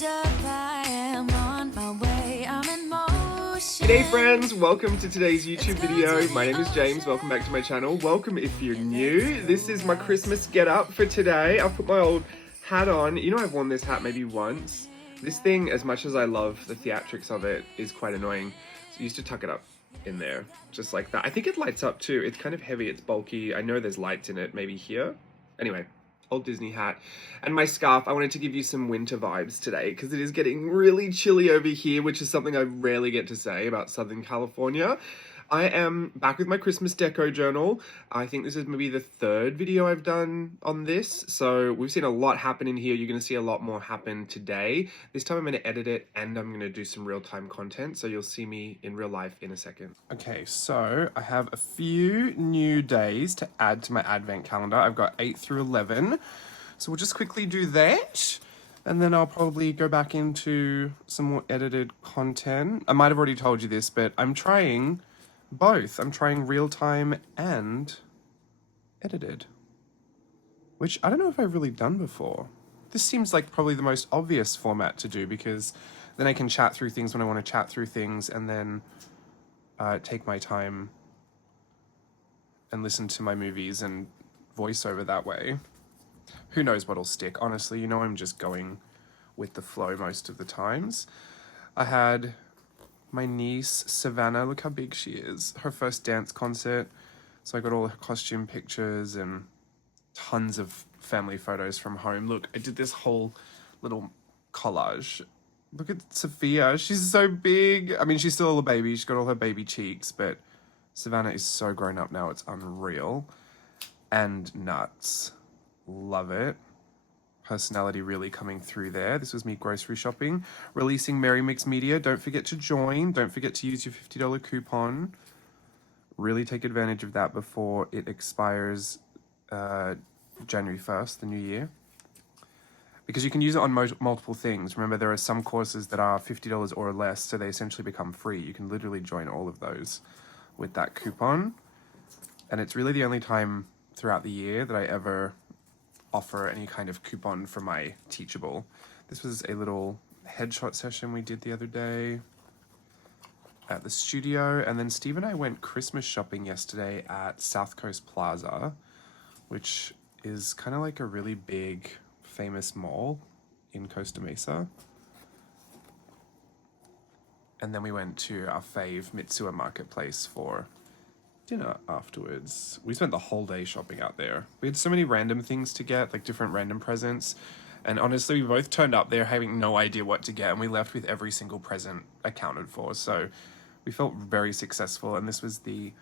Hold up, I am on my way, I'm in motion. G'day friends, welcome to today's YouTube video. My name is James, welcome back to my channel. Welcome if you're new. This is my Christmas get up for today. I've put my old hat on. You know, I've worn this hat maybe once. This thing, as much as I love the theatrics of it, is quite annoying. So I used to tuck it up in there, just like that. I think it lights up too. It's kind of heavy, it's bulky. I know there's lights in it, maybe here. Anyway, old Disney hat. And my scarf. I wanted to give you some winter vibes today because it is getting really chilly over here, which is something I rarely get to say about Southern California. I am back with my Christmas DecoJournal. I think this is maybe the third video I've done on this. So we've seen a lot happen in here. You're going to see a lot more happen today. This time I'm going to edit it and I'm going to do some real-time content. So you'll see me in real life in a second. Okay, so I have a few new days to add to my advent calendar. I've got 8 through 11. So we'll just quickly do that. And then I'll probably go back into some more edited content. I might have already told you this, but I'm trying both. I'm trying real-time and edited, which I don't know if I've really done before. This seems like probably the most obvious format to do because then I can chat through things when I want to chat through things and then take my time and listen to my movies and voice over that way. Who knows what'll stick? Honestly, you know, I'm just going with the flow most of the times. I had my niece, Savannah, look how big she is. Her first dance concert. So I got all her costume pictures and tons of family photos from home. Look, I did this whole little collage. Look at Sophia, she's so big. I mean, she's still a baby. She's got all her baby cheeks, but Savannah is so grown up now. It's unreal and nuts. Love it. Personality really coming through there. This was me grocery shopping, releasing Merry Mix Media. Don't forget to join. Don't forget to use your $50 coupon. Really take advantage of that before it expires January 1st, the new year. Because you can use it on multiple things. Remember, there are some courses that are $50 or less, so they essentially become free. You can literally join all of those with that coupon. And it's really the only time throughout the year that I ever offer any kind of coupon for my Teachable. This was a little headshot session we did the other day at the studio, and then Steve and I went Christmas shopping yesterday at South Coast Plaza, which is kind of like a really big famous mall in Costa Mesa. And then we went to our fave Mitsuya Marketplace for dinner afterwards. We spent the whole day shopping out there. We had so many random things to get, like different random presents. And honestly, we both turned up there having no idea what to get, and we left with every single present accounted for. So we felt very successful. And this was the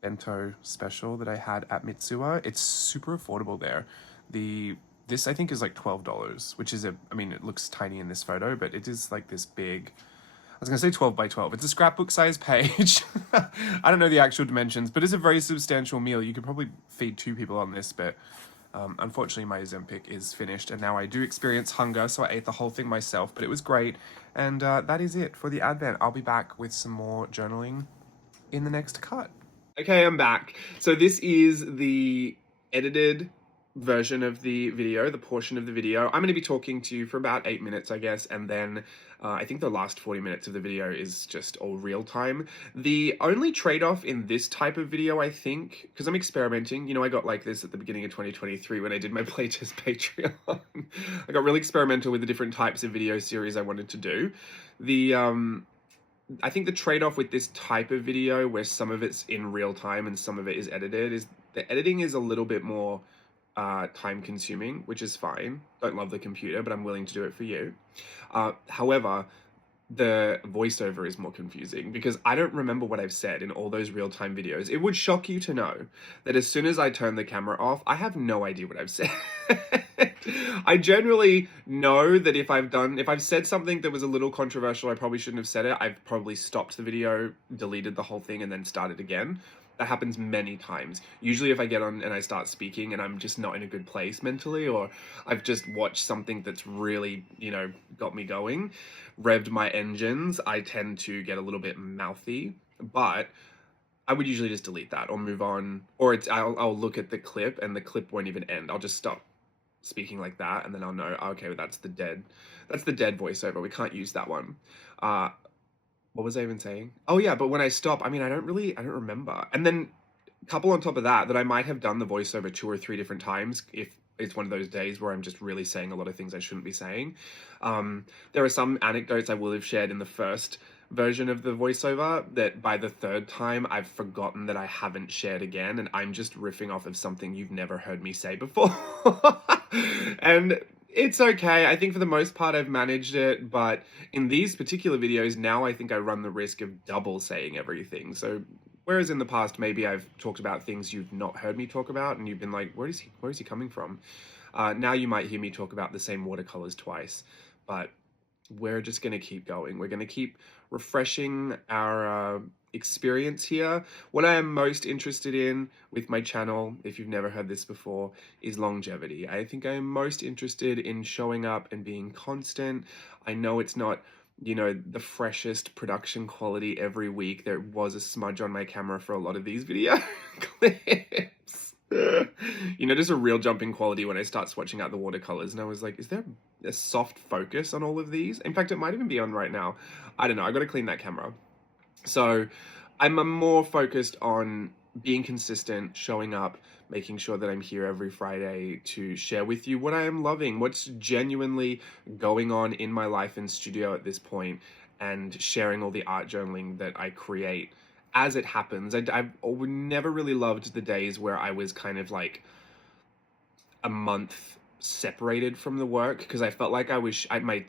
bento special that I had at Mitsuya. It's super affordable there. This I think is like $12, which is I mean, it looks tiny in this photo, but it is like this big, I was going to say 12 by 12. It's a scrapbook size page. I don't know the actual dimensions, but it's a very substantial meal. You could probably feed 2 people on this, but unfortunately my Ozempic is finished and now I do experience hunger, so I ate the whole thing myself, but it was great. And that is it for the Advent. I'll be back with some more journaling in the next cut. Okay, I'm back. So this is the edited version of the video, the portion of the video. I'm going to be talking to you for about 8 minutes, I guess, and then I think the last 40 minutes of the video is just all real time. The only trade-off in this type of video, I think, because I'm experimenting, you know, I got like this at the beginning of 2023 when I did my playtest Patreon. I got really experimental with the different types of video series I wanted to do. I think the trade-off with this type of video, where some of it's in real time and some of it is edited, is the editing is a little bit more time consuming, which is fine. Don't love the computer, but I'm willing to do it for you. However, the voiceover is more confusing because I don't remember what I've said in all those real-time videos. It would shock you to know that as soon as I turn the camera off, I have no idea what I've said. I generally know that if I've said something that was a little controversial, I probably shouldn't have said it. I've probably stopped the video, deleted the whole thing, and then started again. That happens many times. Usually if I get on and I start speaking and I'm just not in a good place mentally, or I've just watched something that's really, you know, got me going, revved my engines, I tend to get a little bit mouthy. But I would usually just delete that or move on, or I'll look at the clip and the clip won't even end. I'll just stop speaking like that, and then I'll know, okay, well, that's the dead voiceover. We can't use that one. What was I even saying? Oh yeah, but when I stop, I mean, I don't remember. And then couple on top of that I might have done the voiceover 2 or 3 different times if it's one of those days where I'm just really saying a lot of things I shouldn't be saying. There are some anecdotes I will have shared in the first version of the voiceover that by the third time I've forgotten that I haven't shared again, and I'm just riffing off of something you've never heard me say before. And it's okay. I think for the most part I've managed it, but in these particular videos now I think I run the risk of double saying everything. So whereas in the past, maybe I've talked about things you've not heard me talk about, and you've been like, where is he coming from? Now you might hear me talk about the same watercolors twice, but we're just going to keep going. We're going to keep refreshing our experience here. What I am most interested in with my channel, if you've never heard this before, is longevity. I think I am most interested in showing up and being constant. I know it's not, you know, the freshest production quality every week. There was a smudge on my camera for a lot of these video clips. You know, there's a real jump in quality when I start swatching out the watercolors, and I was like, is there a soft focus on all of these? In fact, it might even be on right now. I don't know. I got to clean that camera. So I'm more focused on being consistent, showing up, making sure that I'm here every Friday to share with you what I am loving, what's genuinely going on in my life in studio at this point, and sharing all the art journaling that I create as it happens. I've never really loved the days where I was kind of like a month separated from the work, because I felt like my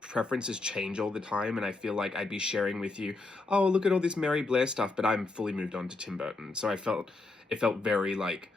preferences change all the time, and I feel like I'd be sharing with you, oh, look at all this Mary Blair stuff, but I'm fully moved on to Tim Burton. So it felt very like,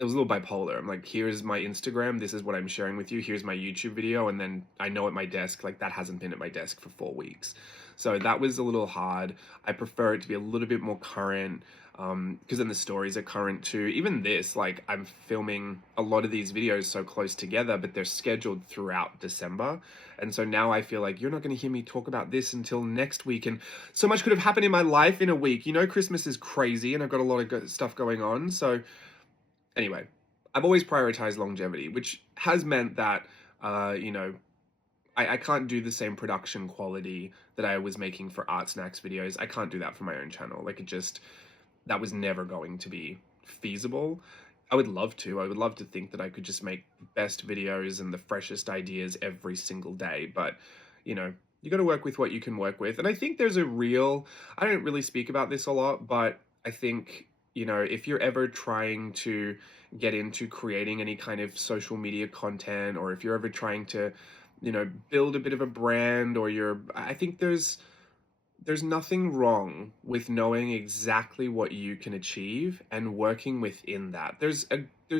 it was a little bipolar. I'm like, here's my Instagram, this is what I'm sharing with you, here's my YouTube video, and then I know at my desk, like that hasn't been at my desk for 4 weeks. So that was a little hard. I prefer it to be a little bit more current, because then the stories are current too. Even this, like, I'm filming a lot of these videos so close together, but they're scheduled throughout December. And so now I feel like you're not going to hear me talk about this until next week. And so much could have happened in my life in a week. You know, Christmas is crazy and I've got a lot of stuff going on. So anyway, I've always prioritized longevity, which has meant that, you know, I can't do the same production quality that I was making for Art Snacks videos. I can't do that for my own channel. Like, that was never going to be feasible. I would love to. I would love to think that I could just make the best videos and the freshest ideas every single day. But, you know, you got to work with what you can work with. And I think there's I don't really speak about this a lot, but I think, you know, if you're ever trying to get into creating any kind of social media content, or if you're ever trying to, you know, build a bit of a brand, I think there's nothing wrong with knowing exactly what you can achieve and working within that. There's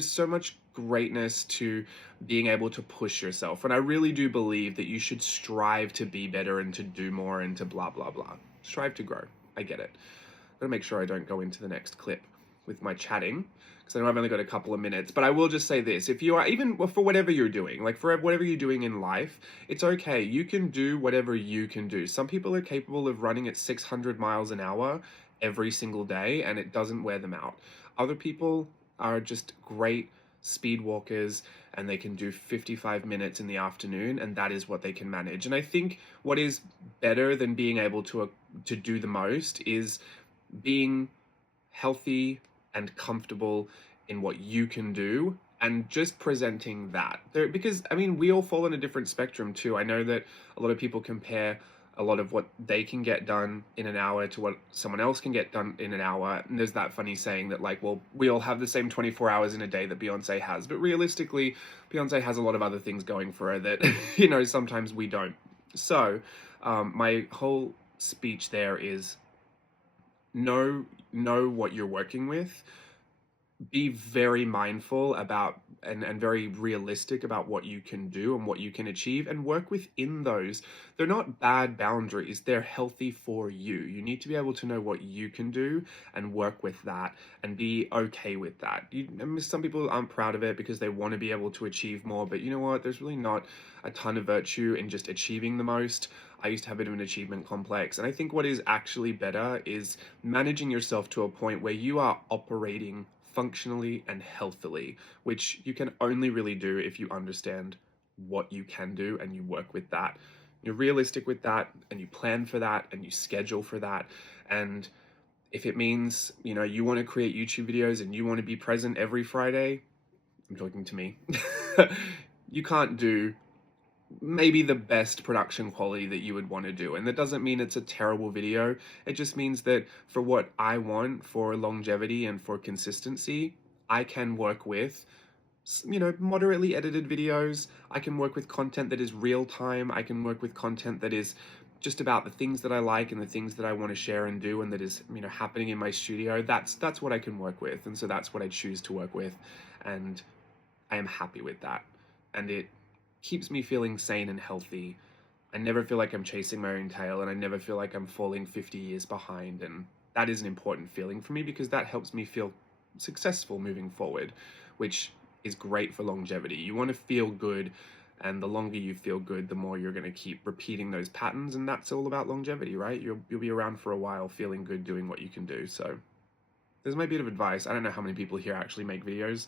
so much greatness to being able to push yourself. And I really do believe that you should strive to be better and to do more and to blah, blah, blah. Strive to grow. I get it. I'm gonna make sure I don't go into the next clip with my chatting, because I know I've only got a couple of minutes. But I will just say this: if you are, even for whatever you're doing, like for whatever you're doing in life, it's okay. You can do whatever you can do. Some people are capable of running at 600 miles an hour every single day, and it doesn't wear them out. Other people are just great speed walkers, and they can do 55 minutes in the afternoon, and that is what they can manage. And I think what is better than being able to do the most is being healthy and comfortable in what you can do, and just presenting that there, because I mean, we all fall on a different spectrum too. I know that a lot of people compare a lot of what they can get done in an hour to what someone else can get done in an hour, and there's that funny saying that, like, well, we all have the same 24 hours in a day that Beyonce has, but realistically Beyonce has a lot of other things going for her that you know, sometimes we don't. So my whole speech there is know what you're working with, be very mindful about and very realistic about what you can do and what you can achieve, and work within those. They're not bad boundaries, they're healthy for you. You need to be able to know what you can do and work with that and be okay with that. Some people aren't proud of it because they want to be able to achieve more, but you know what, there's really not a ton of virtue in just achieving the most. I used to have a bit of an achievement complex, and I think what is actually better is managing yourself to a point where you are operating functionally and healthily, which you can only really do if you understand what you can do and you work with that. You're realistic with that and you plan for that and you schedule for that. And if it means, you know, you want to create YouTube videos and you want to be present every Friday, I'm talking to me, you can't do maybe the best production quality that you would want to do. And that doesn't mean it's a terrible video. It just means that for what I want for longevity and for consistency, I can work with, you know, moderately edited videos. I can work with content that is real time. I can work with content that is just about the things that I like and the things that I want to share and do, and that is, you know, happening in my studio. That's what I can work with. And so that's what I choose to work with. And I am happy with that. And it keeps me feeling sane and healthy. I never feel like I'm chasing my own tail, and I never feel like I'm falling 50 years behind. And that is an important feeling for me because that helps me feel successful moving forward, which is great for longevity. You want to feel good, and the longer you feel good, the more you're going to keep repeating those patterns, and that's all about longevity, right? You'll be around for a while feeling good doing what you can do. So there's my bit of advice. I don't know how many people here actually make videos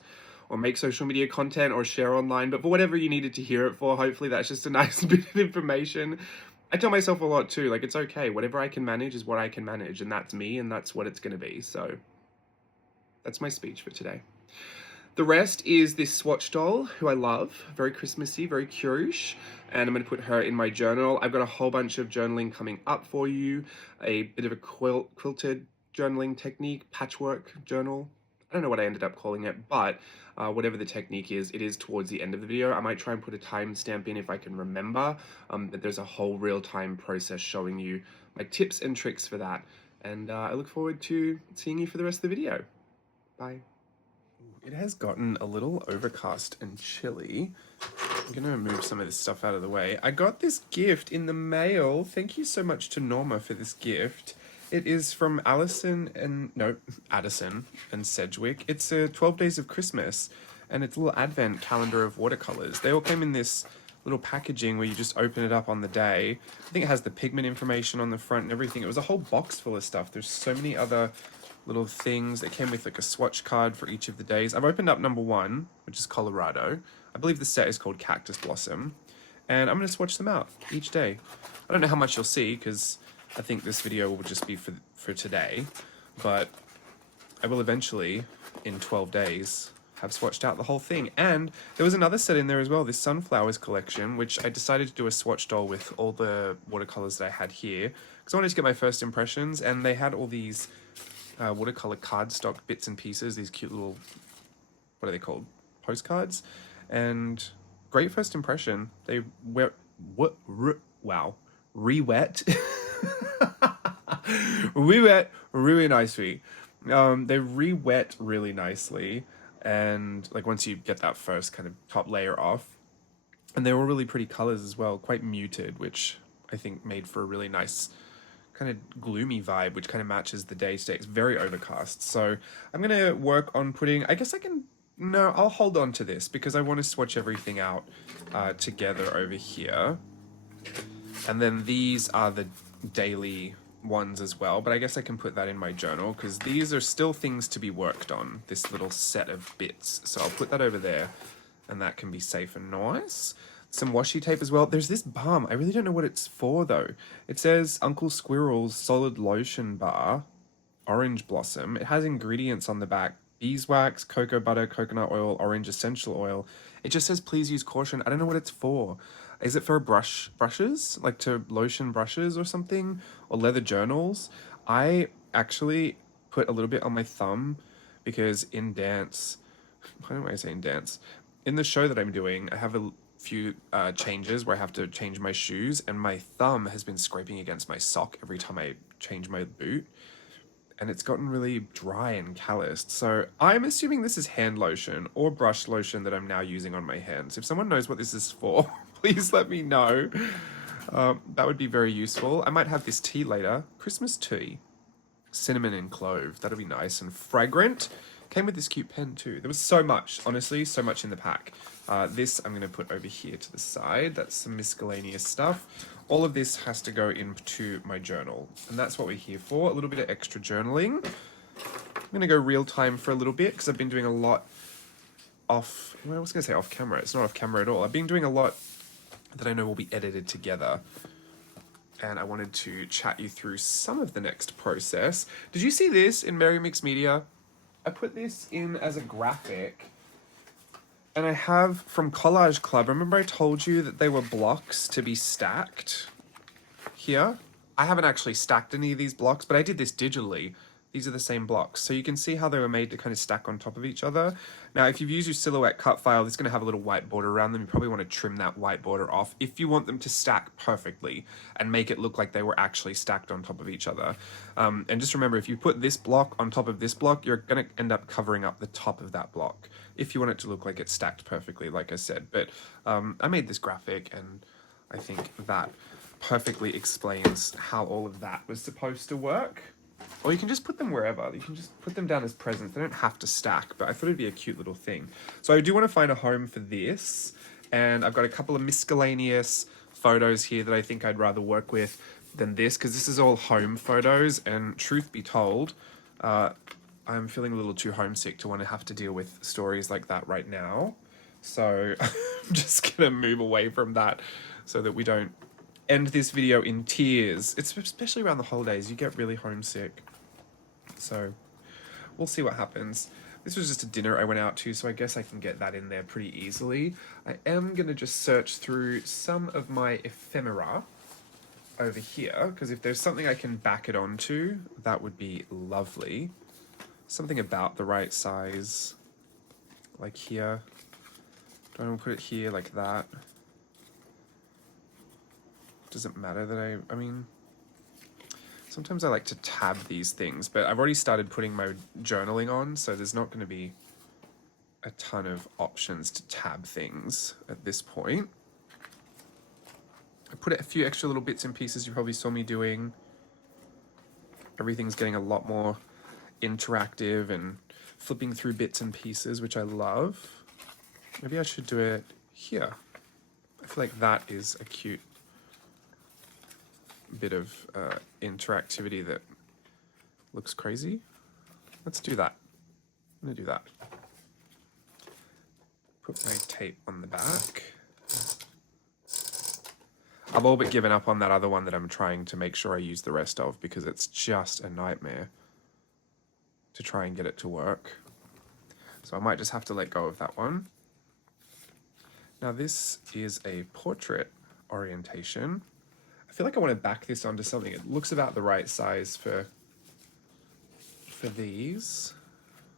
or make social media content or share online, but for whatever you needed to hear it for, hopefully that's just a nice bit of information. I tell myself a lot too, like, it's okay, whatever I can manage is what I can manage, and that's me, and that's what it's going to be. So that's my speech for today. The rest is this swatch doll, who I love, very Christmassy, very curious, and I'm going to put her in my journal. I've got a whole bunch of journaling coming up for you, a bit of a quilted journaling technique, patchwork journal. I don't know what I ended up calling it, but whatever the technique is, it is towards the end of the video. I might try and put a timestamp in if I can remember, but there's a whole real-time process showing you my tips and tricks for that. And I look forward to seeing you for the rest of the video. Bye. It has gotten a little overcast and chilly. I'm gonna move some of this stuff out of the way. I got this gift in the mail. Thank you so much to Norma for this gift. It is from Addison and Sedgwick. It's 12 Days of Christmas, and it's a little advent calendar of watercolors. They all came in this little packaging where you just open it up on the day. I think it has the pigment information on the front and everything. It was a whole box full of stuff. There's so many other little things. It came with like a swatch card for each of the days. I've opened up number 1, which is Colorado. I believe the set is called Cactus Blossom, and I'm going to swatch them out each day. I don't know how much you'll see because I think this video will just be for today, but I will eventually, in 12 days, have swatched out the whole thing. And there was another set in there as well, this Sunflowers collection, which I decided to do a swatch doll with all the watercolors that I had here, because I wanted to get my first impressions, and they had all these watercolor cardstock bits and pieces, these cute little, what are they called? Postcards. And great first impression. They re-wet. Re-wet really nicely. They re-wet really nicely, and like once you get that first kind of top layer off, and they were really pretty colors as well, quite muted, which I think made for a really nice kind of gloomy vibe, which kind of matches the day today. It's very overcast, so I'm gonna work on putting, I'll hold on to this because I want to swatch everything out together over here. And then these are the daily ones as well, but I guess I can put that in my journal because these are still things to be worked on, this little set of bits. So I'll put that over there, and that can be safe and nice. Some washi tape as well. There's this balm. I really don't know what it's for though. It says Uncle Squirrel's Solid Lotion Bar, Orange Blossom. It has ingredients on the back: beeswax, cocoa butter, coconut oil, orange essential oil. It just says please use caution. I don't know what it's for. Is it for brushes? Like to lotion brushes or something? Or leather journals? I actually put a little bit on my thumb because in dance, why do I say in dance? In the show that I'm doing, I have a few changes where I have to change my shoes, and my thumb has been scraping against my sock every time I change my boot. And it's gotten really dry and calloused. So I'm assuming this is hand lotion or brush lotion that I'm now using on my hands. If someone knows what this is for, please let me know. That would be very useful. I might have this tea later. Christmas tea. Cinnamon and clove. That'll be nice and fragrant. Came with this cute pen too. There was so much, honestly, so much in the pack. This I'm going to put over here to the side. That's some miscellaneous stuff. All of this has to go into my journal, and that's what we're here for. A little bit of extra journaling. I'm going to go real time for a little bit because I've been doing a lot off, well, I was going to say off camera. It's not off camera at all. I've been doing a lot that I know will be edited together. And I wanted to chat you through some of the next process. Did you see this in Merry Mixed Media? I put this in as a graphic. And I have from Collage Club, remember I told you that they were blocks to be stacked here? I haven't actually stacked any of these blocks, but I did this digitally. These are the same blocks. So you can see how they were made to kind of stack on top of each other. Now, if you've used your silhouette cut file, it's going to have a little white border around them. You probably want to trim that white border off if you want them to stack perfectly and make it look like they were actually stacked on top of each other. And just remember, if you put this block on top of this block, you're going to end up covering up the top of that block if you want it to look like it's stacked perfectly, like I said. But I made this graphic, and I think that perfectly explains how all of that was supposed to work. Or you can just put them wherever. You can just put them down as presents. They don't have to stack, but I thought it'd be a cute little thing. So I do want to find a home for this, and I've got a couple of miscellaneous photos here that I think I'd rather work with than this, because this is all home photos, and truth be told, I'm feeling a little too homesick to want to have to deal with stories like that right now. So I'm just going to move away from that so that we don't end this video in tears. It's especially around the holidays, you get really homesick. So we'll see what happens. This was just a dinner I went out to, so I guess I can get that in there pretty easily. I am going to just search through some of my ephemera over here, because if there's something I can back it onto, that would be lovely. Something about the right size, like here. Do I want to put it here like that? Doesn't matter that I mean, sometimes I like to tab these things, but I've already started putting my journaling on, so there's not going to be a ton of options to tab things at this point. I put a few extra little bits and pieces you probably saw me doing. Everything's getting a lot more interactive and flipping through bits and pieces, which I love. Maybe I should do it here. I feel like that is a cute bit of interactivity that looks crazy. Let's do that. I'm gonna do that. Put my tape on the back. I've all but given up on that other one that I'm trying to make sure I use the rest of, because it's just a nightmare to try and get it to work. So I might just have to let go of that one. Now this is a portrait orientation. I feel like I want to back this onto something. It looks about the right size for these.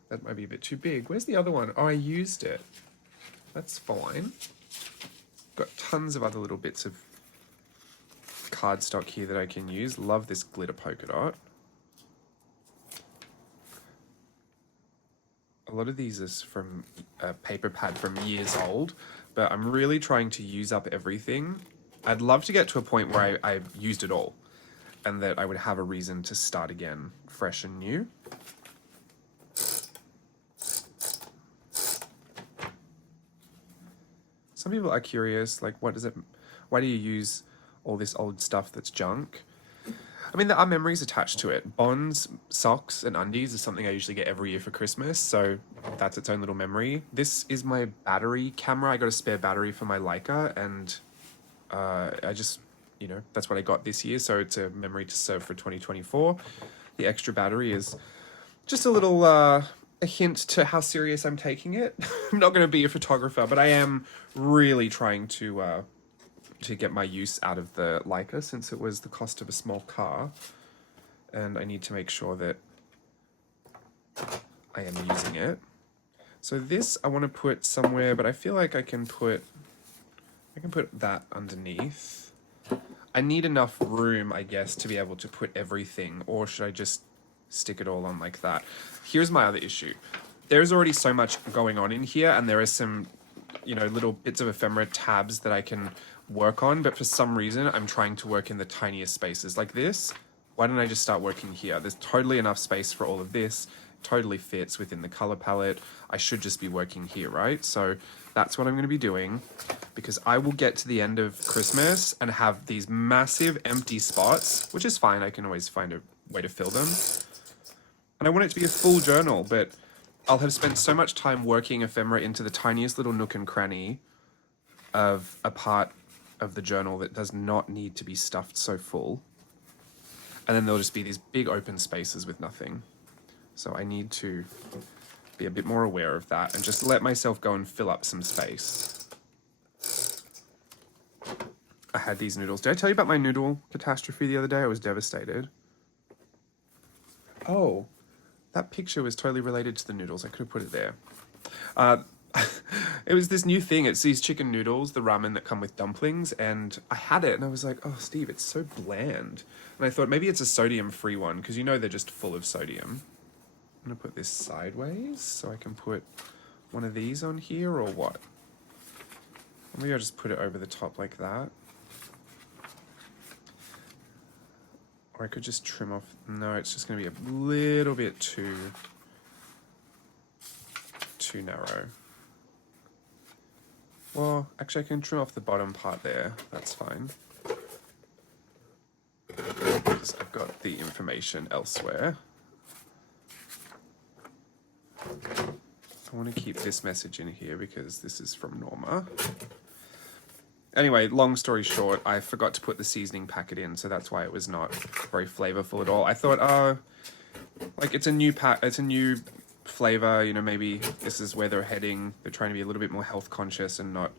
That might be a bit too big. Where's the other one? Oh, I used it. That's fine. Got tons of other little bits of cardstock here that I can use. Love this glitter polka dot. A lot of these is from a paper pad from years old, but I'm really trying to use up everything. I'd love to get to a point where I've used it all and that I would have a reason to start again, fresh and new. Some people are curious, like, why do you use all this old stuff that's junk? I mean, there are memories attached to it. Bonds, socks, and undies is something I usually get every year for Christmas, so that's its own little memory. This is my battery camera. I got a spare battery for my Leica, and I just, you know, that's what I got this year, so it's a memory to serve for 2024. The extra battery is just a little, a hint to how serious I'm taking it. I'm not going to be a photographer, but I am really trying to get my use out of the Leica, since it was the cost of a small car, and I need to make sure that I am using it. So this I want to put somewhere, but I feel like I can put that underneath. I need enough room, I guess, to be able to put everything, or should I just stick it all on like that? Here's my other issue. There's already so much going on in here, and there is some, you know, little bits of ephemera tabs that I can work on, but for some reason I'm trying to work in the tiniest spaces like this. Why don't I just start working here? There's totally enough space for all of this. Totally fits within the color palette. I should just be working here, right? So that's what I'm going to be doing, because I will get to the end of Christmas and have these massive empty spots, which is fine. I can always find a way to fill them. And I want it to be a full journal, but I'll have spent so much time working ephemera into the tiniest little nook and cranny of a part of the journal that does not need to be stuffed so full. And then there'll just be these big open spaces with nothing. So I need to be a bit more aware of that and just let myself go and fill up some space. I had these noodles. Did I tell you about my noodle catastrophe the other day? I was devastated. Oh, that picture was totally related to the noodles. I could have put it there. It was this new thing. It's these chicken noodles, the ramen that come with dumplings, and I had it and I was like, oh, Steve, it's so bland. And I thought maybe it's a sodium-free one because you know they're just full of sodium. I'm gonna put this sideways so I can put one of these on here or what? Maybe I'll just put it over the top like that. Or I could just trim off. No, it's just gonna be a little bit too narrow. Well, actually I can trim off the bottom part there. That's fine. Because I've got the information elsewhere. I want to keep this message in here because this is from Norma. Anyway, long story short, I forgot to put the seasoning packet in, so that's why it was not very flavorful at all. I thought, like it's a new flavor, you know, maybe this is where they're heading. They're trying to be a little bit more health conscious and not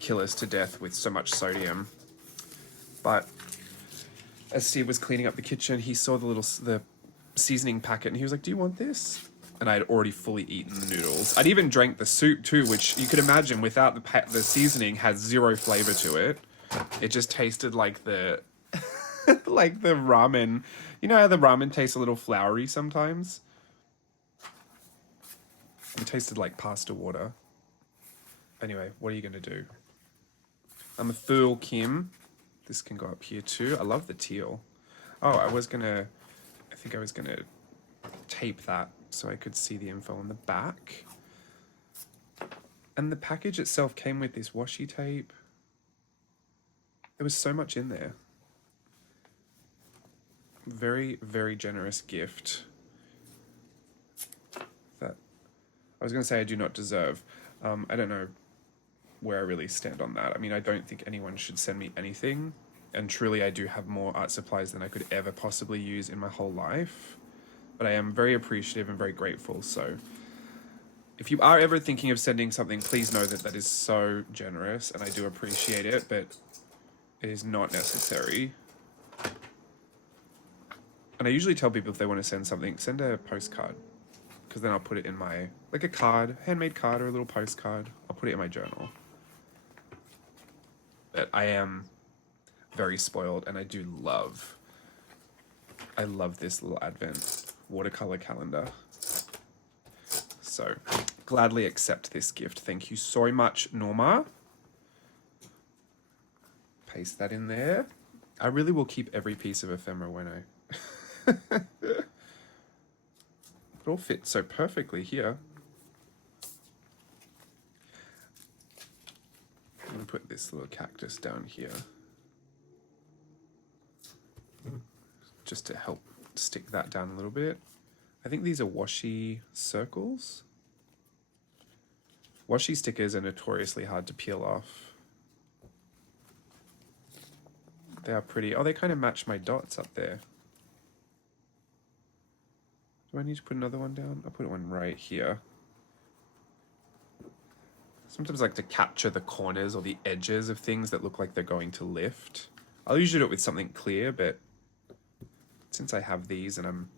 kill us to death with so much sodium. But as Steve was cleaning up the kitchen, he saw the seasoning packet and he was like, do you want this? And I had already fully eaten the noodles. I'd even drank the soup too, which you could imagine without the seasoning has zero flavor to it. It just tasted like the like the ramen. You know how the ramen tastes a little floury sometimes? It tasted like pasta water. Anyway, what are you going to do? I'm a fool, Kim. This can go up here too. I love the teal. Oh, I think I was going to tape that so I could see the info on the back. And the package itself came with this washi tape. There was so much in there. Very, very generous gift that I was going to say I do not deserve. I don't know where I really stand on that. I mean, I don't think anyone should send me anything. And truly, I do have more art supplies than I could ever possibly use in my whole life. But I am very appreciative and very grateful. So if you are ever thinking of sending something, please know that that is so generous and I do appreciate it, but it is not necessary. And I usually tell people if they want to send something, send a postcard, because then I'll put it in my, like a card, handmade card or a little postcard. I'll put it in my journal. But I am very spoiled and I love this little Advent watercolor calendar. So gladly accept this gift. Thank you so much, Norma. Paste that in there. I really will keep every piece of ephemera when I... It all fits so perfectly here. I'm gonna put this little cactus down here. Just to help stick that down a little bit. I think these are washi circles. Washi stickers are notoriously hard to peel off. They are pretty. Oh, they kind of match my dots up there. Do I need to put another one down? I'll put one right here. Sometimes I like to capture the corners or the edges of things that look like they're going to lift. I'll usually do it with something clear, but since I have these and I'm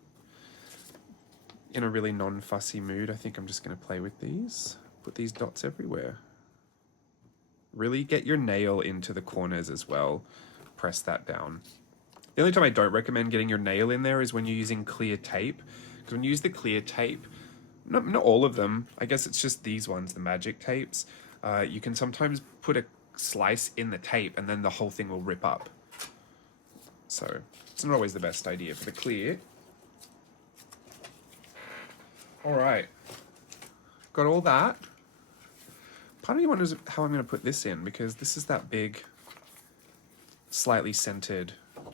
in a really non-fussy mood, I think I'm just going to play with these. Put these dots everywhere. Really get your nail into the corners as well. Press that down. The only time I don't recommend getting your nail in there is when you're using clear tape. Because when you use the clear tape, not all of them, I guess it's just these ones, the magic tapes, you can sometimes put a slice in the tape and then the whole thing will rip up. So it's not always the best idea for the clear. All right, got all that. Part of me wonders how I'm going to put this in, because this is that big, slightly scented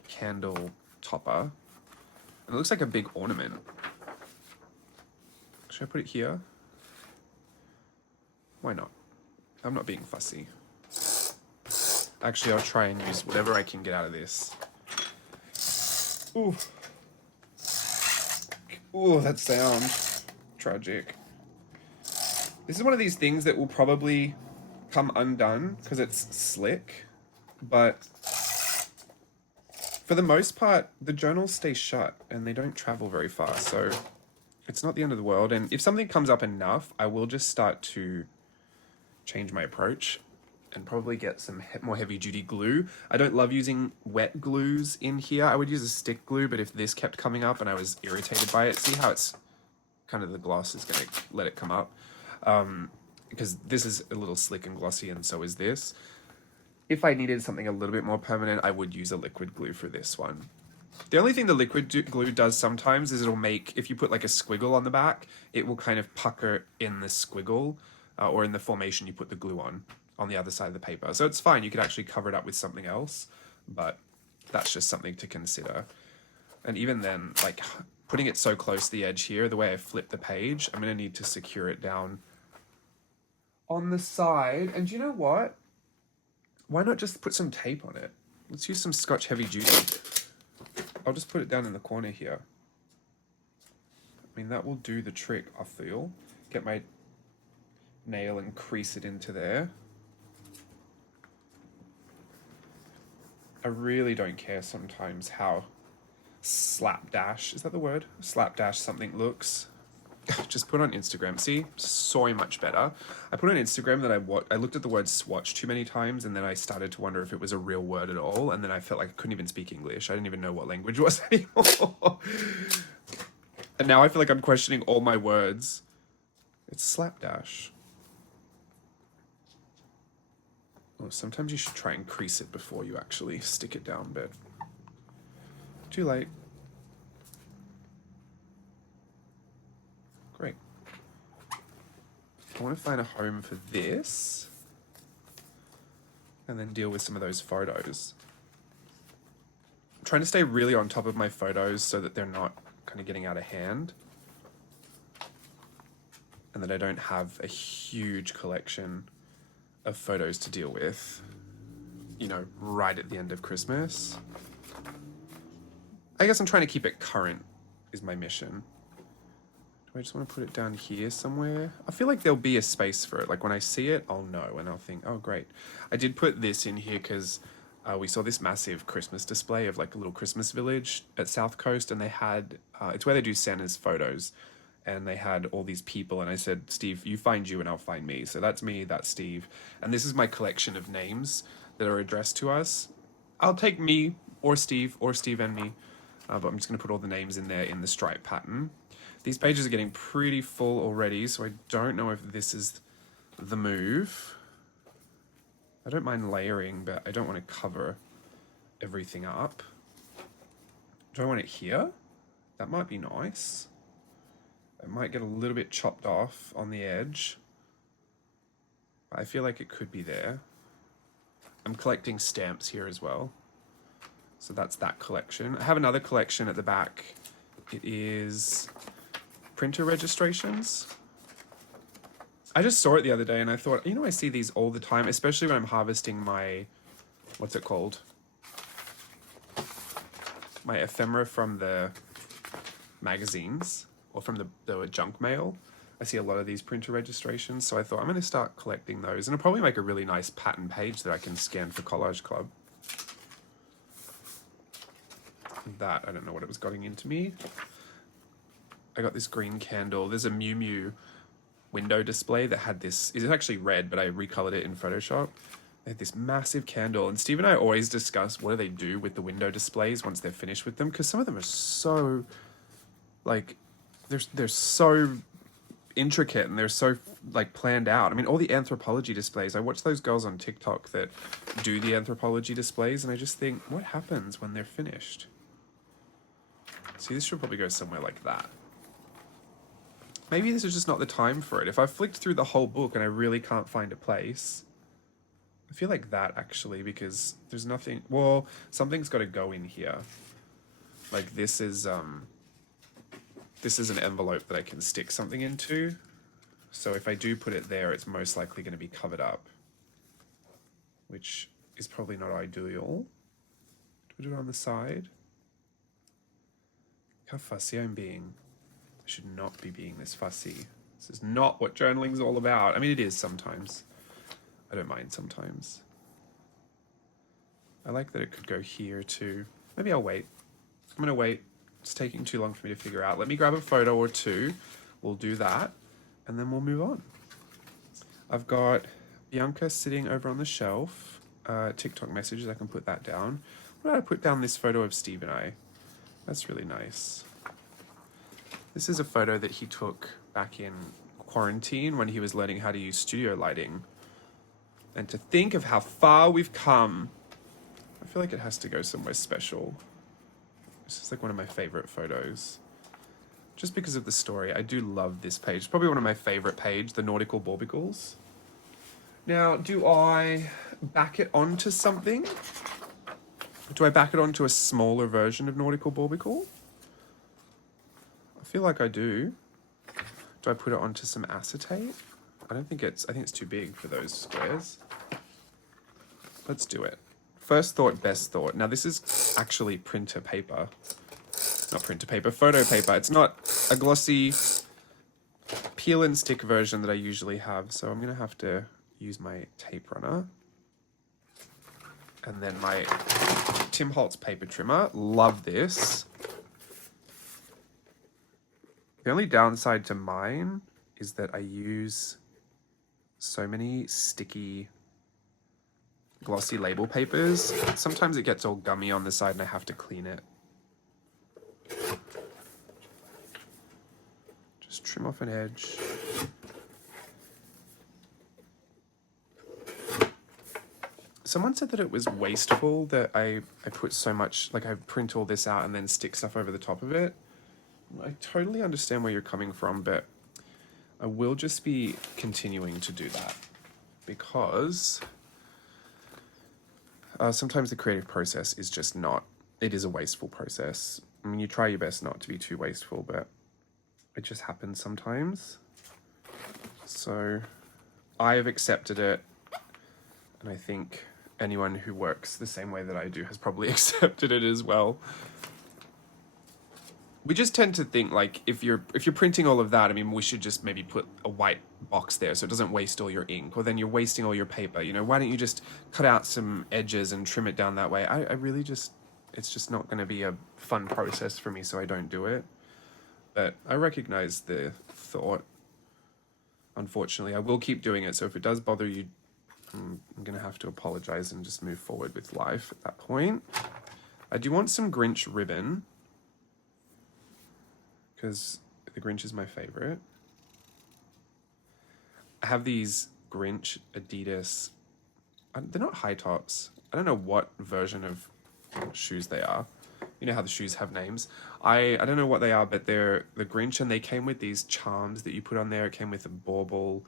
candle topper. And it looks like a big ornament. Should I put it here? Why not? I'm not being fussy. Actually, I'll try and use whatever I can get out of this. Ooh. Ooh, that sound. Tragic. This is one of these things that will probably come undone because it's slick, but for the most part, the journals stay shut and they don't travel very far, so it's not the end of the world. And if something comes up enough, I will just start to change my approach and probably get some more heavy-duty glue. I don't love using wet glues in here. I would use a stick glue, but if this kept coming up and I was irritated by it, see how it's kind of the gloss is going to let it come up? Because this is a little slick and glossy, and so is this. If I needed something a little bit more permanent, I would use a liquid glue for this one. The only thing the liquid glue does sometimes is it'll make, if you put like a squiggle on the back, it will kind of pucker in the squiggle, or in the formation you put the glue on the other side of the paper. So it's fine, you could actually cover it up with something else, but that's just something to consider. And even then, like putting it so close to the edge here, the way I flip the page, I'm gonna need to secure it down on the side. And you know what? Why not just put some tape on it? Let's use some Scotch Heavy Duty. I'll just put it down in the corner here. I mean, that will do the trick, I feel. Get my nail and crease it into there. I really don't care sometimes how slapdash, is that the word? Slapdash something looks. Just put on Instagram. See, so much better. I put on Instagram that I looked at the word swatch too many times, and then I started to wonder if it was a real word at all, and then I felt like I couldn't even speak English. I didn't even know what language it was anymore. And now I feel like I'm questioning all my words. It's slapdash. Oh, sometimes you should try and crease it before you actually stick it down, but too late. Great. I want to find a home for this and then deal with some of those photos. I'm trying to stay really on top of my photos so that they're not kind of getting out of hand and that I don't have a huge collection of photos to deal with, you know, right at the end of Christmas. I guess I'm trying to keep it current is my mission. Do I just want to put it down here somewhere? I feel like there'll be a space for it. Like when I see it, I'll know and I'll think, oh great. I did put this in here because we saw this massive Christmas display of like a little Christmas village at South Coast, and they had, it's where they do Santa's photos, and they had all these people, and I said, Steve, you find you and I'll find me. So that's me, that's Steve. And this is my collection of names that are addressed to us. I'll take me or Steve and me, but I'm just gonna put all the names in there in the stripe pattern. These pages are getting pretty full already, so I don't know if this is the move. I don't mind layering, but I don't want to cover everything up. Do I want it here? That might be nice. It might get a little bit chopped off on the edge. But I feel like it could be there. I'm collecting stamps here as well. So that's that collection. I have another collection at the back. It is printer registrations. I just saw it the other day and I thought, you know, I see these all the time, especially when I'm harvesting my, what's it called? My ephemera from the magazines or from the junk mail. I see a lot of these printer registrations, so I thought I'm going to start collecting those, and it'll probably make a really nice pattern page that I can scan for Collage Club. That, I don't know what it was getting into me. I got this green candle. There's a Miu Miu window display that had this, it's actually red, but I recolored it in Photoshop. They had this massive candle, and Steve and I always discuss what do they do with the window displays once they're finished with them, because some of them are so, like, they're so intricate and they're so like planned out. I mean, all the anthropology displays, I watch those girls on TikTok that do the anthropology displays, and I just think, what happens when they're finished? See, this should probably go somewhere like that. Maybe this is just not the time for it. If I flicked through the whole book and I really can't find a place, I feel like that actually, because there's nothing, well, something's got to go in here. Like this is, this is an envelope that I can stick something into. So if I do put it there, it's most likely going to be covered up, which is probably not ideal. Put it on the side. Look how fussy I'm being. I should not be being this fussy. This is not what journaling's all about. I mean, it is sometimes. I don't mind sometimes. I like that it could go here too. Maybe I'll wait. I'm gonna wait. It's taking too long for me to figure out. Let me grab a photo or two. We'll do that, and then we'll move on. I've got Bianca sitting over on the shelf. TikTok messages, I can put that down. What did I put down? This photo of Steve and I. That's really nice. This is a photo that he took back in quarantine when he was learning how to use studio lighting. And to think of how far we've come, I feel like it has to go somewhere special. This is like one of my favorite photos. Just because of the story, I do love this page. It's probably one of my favorite pages, the Nautical Borbicles. Now, do I back it onto something? Do I back it onto a smaller version of Nautical Borbicle? I feel like I do. Do I put it onto some acetate? I think it's too big for those squares. Let's do it. First thought, best thought. Now this is actually printer paper. Not printer paper, photo paper. It's not a glossy peel and stick version that I usually have, so I'm gonna have to use my tape runner. And then my Tim Holtz paper trimmer. Love this. The only downside to mine is that I use so many sticky, glossy label papers. Sometimes it gets all gummy on the side and I have to clean it. Just trim off an edge. Someone said that it was wasteful that I put so much, like I print all this out and then stick stuff over the top of it. I totally understand where you're coming from, but I will just be continuing to do that because sometimes the creative process is just not, it is a wasteful process. I mean, you try your best not to be too wasteful, but it just happens sometimes. So I have accepted it, and I think anyone who works the same way that I do has probably accepted it as well. We just tend to think like if you're printing all of that, I mean, we should just maybe put a white box there so it doesn't waste all your ink, or then you're wasting all your paper. You know, why don't you just cut out some edges and trim it down that way? I really just, it's just not going to be a fun process for me, so I don't do it. But I recognize the thought. Unfortunately, I will keep doing it. So if it does bother you, I'm going to have to apologize and just move forward with life at that point. I do want some Grinch ribbon, because the Grinch is my favorite. I have these Grinch Adidas, they're not high tops. I don't know what version of shoes they are. You know how the shoes have names. I don't know what they are, but they're the Grinch, and they came with these charms that you put on there. It came with a bauble.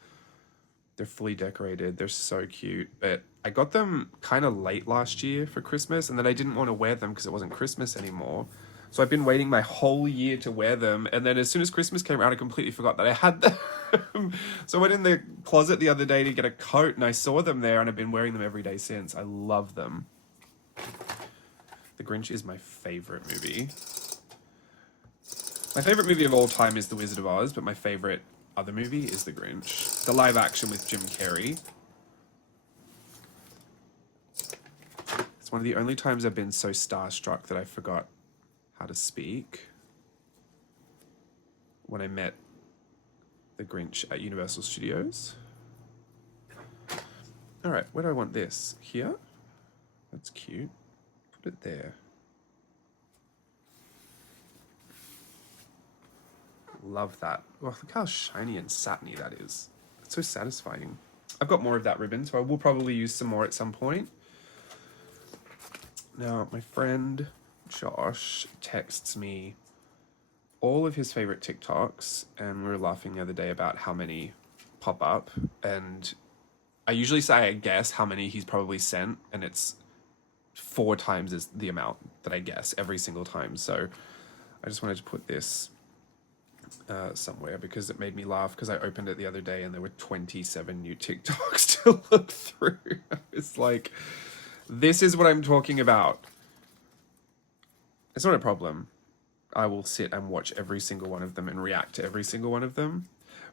They're fully decorated. They're so cute. But I got them kind of late last year for Christmas, and then I didn't want to wear them because it wasn't Christmas anymore. So I've been waiting my whole year to wear them, and then as soon as Christmas came around, I completely forgot that I had them. So I went in the closet the other day to get a coat, and I saw them there, and I've been wearing them every day since. I love them. The Grinch is my favorite movie. My favorite movie of all time is The Wizard of Oz, but my favorite other movie is The Grinch. The live action with Jim Carrey. It's one of the only times I've been so starstruck that I forgot how to speak. When I met the Grinch at Universal Studios. All right, where do I want this? Here? That's cute. Put it there. Love that. Oh, look how shiny and satiny that is. It's so satisfying. I've got more of that ribbon, so I will probably use some more at some point. Now, my friend Josh texts me all of his favorite TikToks, and we were laughing the other day about how many pop up, and I usually say I guess how many he's probably sent, and it's 4 times as the amount that I guess every single time. So I just wanted to put this somewhere, because it made me laugh, because I opened it the other day and there were 27 new TikToks to look through. It's like, this is what I'm talking about. It's not a problem. I will sit and watch every single one of them and react to every single one of them.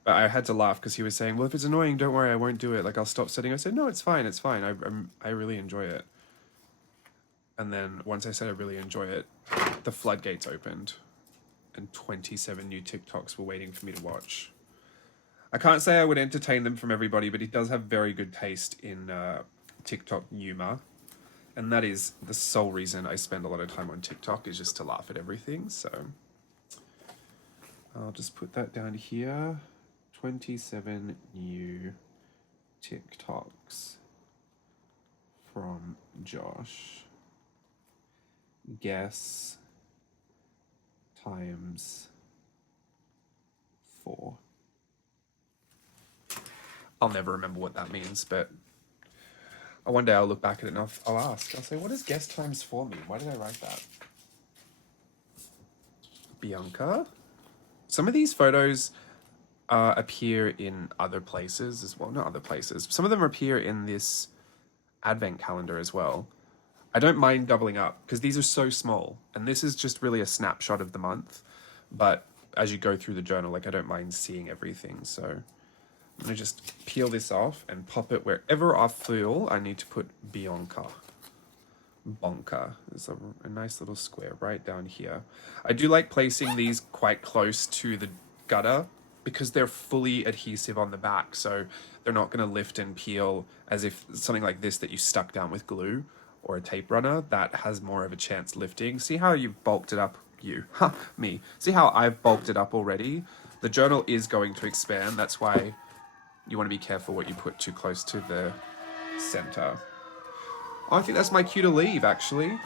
But I had to laugh because he was saying, well, if it's annoying, don't worry, I won't do it. Like, I'll stop sitting. I said, no, it's fine, it's fine. I really enjoy it. And then once I said I really enjoy it, the floodgates opened and 27 new TikToks were waiting for me to watch. I can't say I would entertain them from everybody, but he does have very good taste in TikTok humor. And that is the sole reason I spend a lot of time on TikTok, is just to laugh at everything. So I'll just put that down here. 27 new TikToks from Josh. Guess times 4. I'll never remember what that means, but one day I'll look back at it and I'll ask. I'll say, what does guess times 4 mean? Why did I write that? Bianca? Some of these photos appear in other places as well. Not other places. Some of them appear in this advent calendar as well. I don't mind doubling up because these are so small, and this is just really a snapshot of the month. But as you go through the journal, like, I don't mind seeing everything. So I'm gonna just peel this off and pop it wherever I feel I need to put Bianca. Bonka is a nice little square right down here. I do like placing these quite close to the gutter because they're fully adhesive on the back, so they're not going to lift and peel as if something like this that you stuck down with glue or a tape runner that has more of a chance lifting. See how you've bulked it up? Me. See how I've bulked it up already? The journal is going to expand. That's why you want to be careful what you put too close to the center. Oh, I think that's my cue to leave, actually.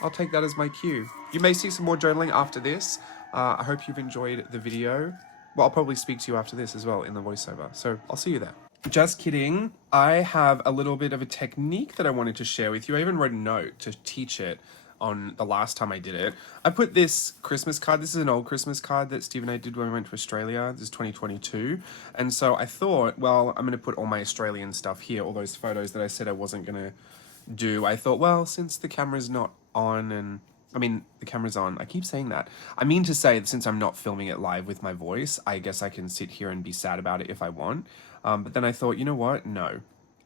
I'll take that as my cue. You may see some more journaling after this. I hope you've enjoyed the video. Well, I'll probably speak to you after this as well in the voiceover, so I'll see you there. Just kidding. I have a little bit of a technique that I wanted to share with you. I even wrote a note to teach it on the last time I did it. I put this Christmas card. This is an old Christmas card that Steve and I did when we went to Australia. This is 2022. And so I thought, well, I'm going to put all my Australian stuff here, all those photos that I said I wasn't going to do. I thought, well, since the camera's not on, and I mean, the camera's on. I keep saying that. I mean to say that since I'm not filming it live with my voice, I guess I can sit here and be sad about it if I want. But then I thought, you know what? No.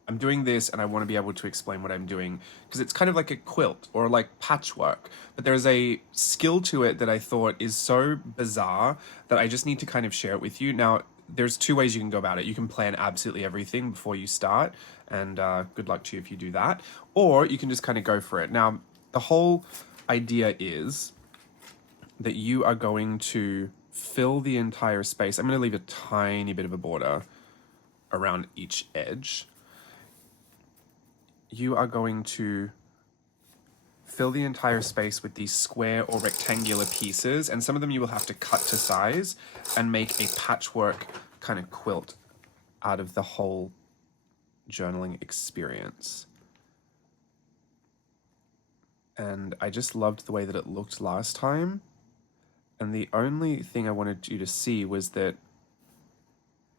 I'm doing this and I want to be able to explain what I'm doing because it's kind of like a quilt or like patchwork. But there's a skill to it that I thought is so bizarre that I just need to kind of share it with you. Now, there's 2 ways you can go about it. You can plan absolutely everything before you start, and good luck to you if you do that. Or you can just kind of go for it. Now, the whole idea is that you are going to fill the entire space. I'm going to leave a tiny bit of a border around each edge. You are going to fill the entire space with these square or rectangular pieces, and some of them you will have to cut to size and make a patchwork kind of quilt out of the whole journaling experience. And I just loved the way that it looked last time. And the only thing I wanted you to see was that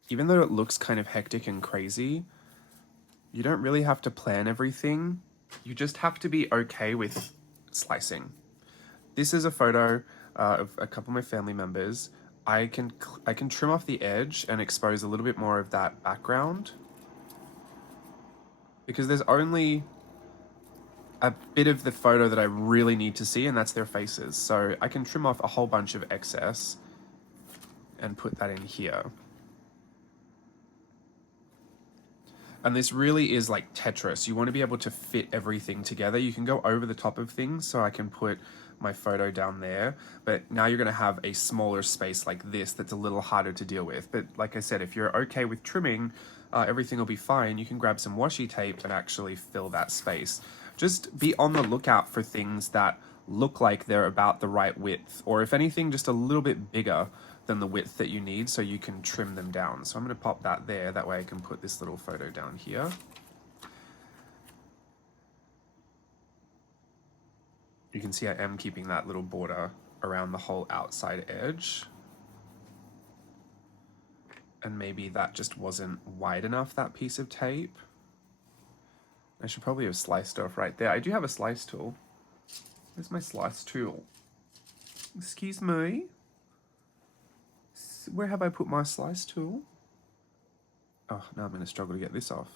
even though it looks kind of hectic and crazy, you don't really have to plan everything. You just have to be okay with slicing. This is a photo of a couple of my family members. I can trim off the edge and expose a little bit more of that background because there's only a bit of the photo that I really need to see, and that's their faces. So I can trim off a whole bunch of excess and put that in here. And this really is like Tetris. You want to be able to fit everything together. You can go over the top of things, so I can put my photo down there. But now you're going to have a smaller space like this that's a little harder to deal with. But like I said, if you're okay with trimming, everything will be fine. You can grab some washi tape and actually fill that space. Just be on the lookout for things that look like they're about the right width, or if anything, just a little bit bigger than the width that you need, so you can trim them down. So I'm going to pop that there. That way I can put this little photo down here. You can see I am keeping that little border around the whole outside edge. And maybe that just wasn't wide enough, that piece of tape. I should probably have sliced off right there. I do have a slice tool. Where's my slice tool? Excuse me? Where have I put my slice tool? Oh, now I'm going to struggle to get this off.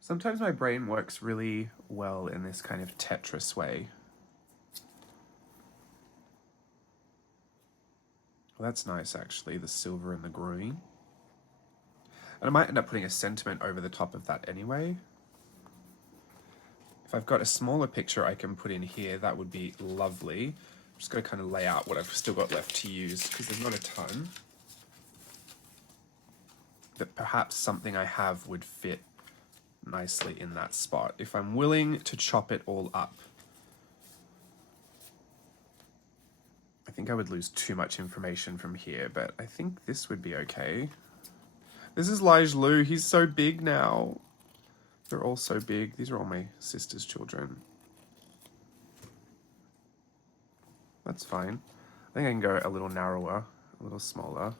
Sometimes my brain works really well in this kind of Tetris way. Well, that's nice, actually, the silver and the green. And I might end up putting a sentiment over the top of that anyway. If I've got a smaller picture I can put in here, that would be lovely. I'm just going to kind of lay out what I've still got left to use, because there's not a ton. But perhaps something I have would fit nicely in that spot if I'm willing to chop it all up. I think I would lose too much information from here, but I think this would be okay. This is Lige Lu. He's so big now. They're all so big. These are all my sister's children. That's fine. I think I can go a little narrower, a little smaller.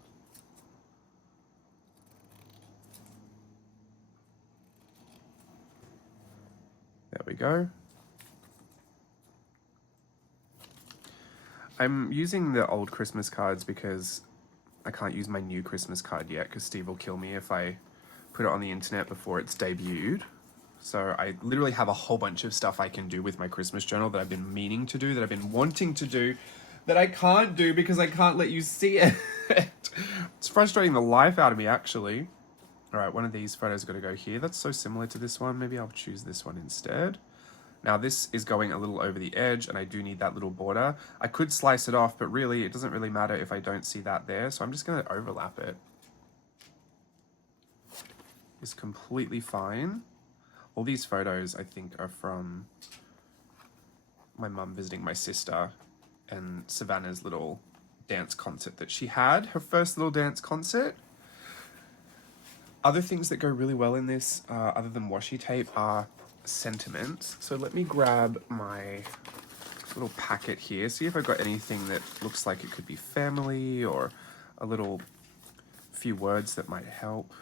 There we go. I'm using the old Christmas cards because I can't use my new Christmas card yet because Steve will kill me if I put it on the internet before it's debuted. So I literally have a whole bunch of stuff I can do with my Christmas journal that I've been meaning to do, that I've been wanting to do, that I can't do because I can't let you see it. It's frustrating the life out of me, actually. All right, one of these photos got to go here. That's so similar to this one. Maybe I'll choose this one instead. Now this is going a little over the edge and I do need that little border. I could slice it off, but really it doesn't really matter if I don't see that there. So I'm just going to overlap it. It's completely fine. All these photos I think are from my mum visiting my sister and Savannah's little dance concert that she had, her first little dance concert. Other things that go really well in this, other than washi tape, are sentiments. So let me grab my little packet here, see if I've got anything that looks like it could be family or a little few words that might help